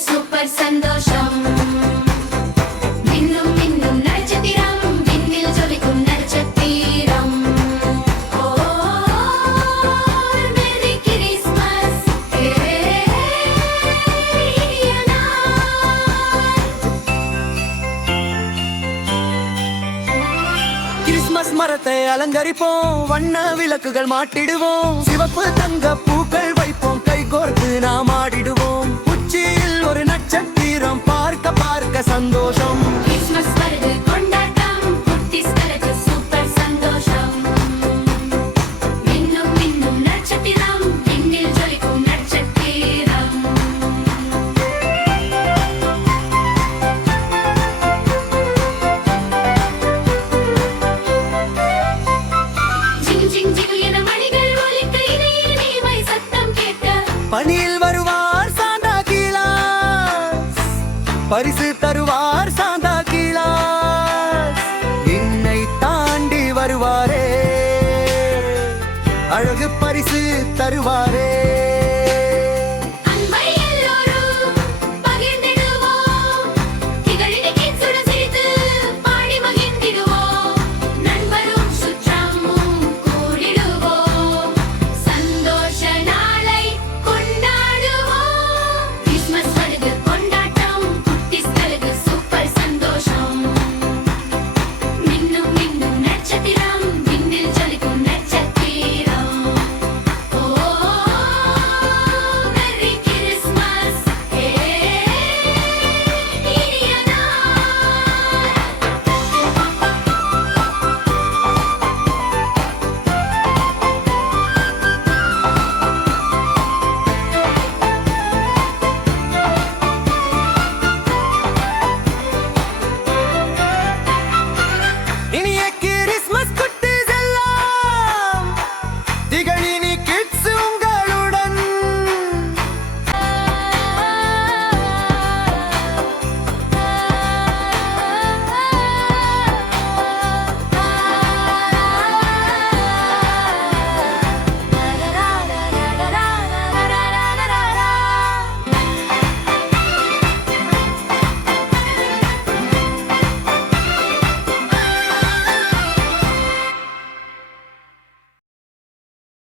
Super சந்தோஷம் மின்னும் மின்னும் நட்சத்திரம் விண்ணில் ஜொலிக்கும் நட்சத்திரம் ஓ மேரி கிறிஸ்மஸ் கிறிஸ்மஸ் மரத்தை அலங்கரிப்போம், வண்ண விளக்குகள் மாட்டிடுவோம், சிவப்பு தங்க பூக்கள் வைப்போம், கை கோர்த்து நாம் ஆடிடுவோம். உச்சியில் ஒரு நட்சத்திரம் பார்க்க பார்க்க சந்தோஷம். கிறிஸ்மஸ் வருது கொண்டாட்டம் குட்டீஸ்களுக்கு சூப்பர் சந்தோஷம் மின்னும் மின்னும் நட்சத்திரம் விண்ணில் ஜொலிக்கும் நட்சத்திரம் ஜிங் ஜிங் ஜிங் என மணிகள் ஒலிக்க இடையே நீமை சத்தம் கேட்க பணியில் வருவார் சாந்தா கிளாஸ், பரிசு தருவார் சாந்தா கிளாஸ், விண்ணை தாண்டி வருவாரே, அழகு பரிசு தருவாரே. அன்பை எல்லோரும் பகிர்ந்திடுவோம், திகழினிக்கு சுட சிரித்து பாடி மகிழ்ந்திடுவோம், நண்பரும் சுற்றமும் கூடிடுவோம், சந்தோஷ நாளை கொண்டாடுவோம். கிறிஸ்மஸ் வருது கொண்டாட்டம் குட்டீஸ்களுக்கு சூப்பர் சந்தோஷம் மின்னும் மின்னும் நட்சத்திரம் விண்ணில் ஜொலிக்கும் நட்சத்திரம் ஓ மேரி கிறிஸ்மஸ் இனிய நாள். இனிய கிறிஸ்மஸ் குட்டீஸ் எல்லாம் திகழினி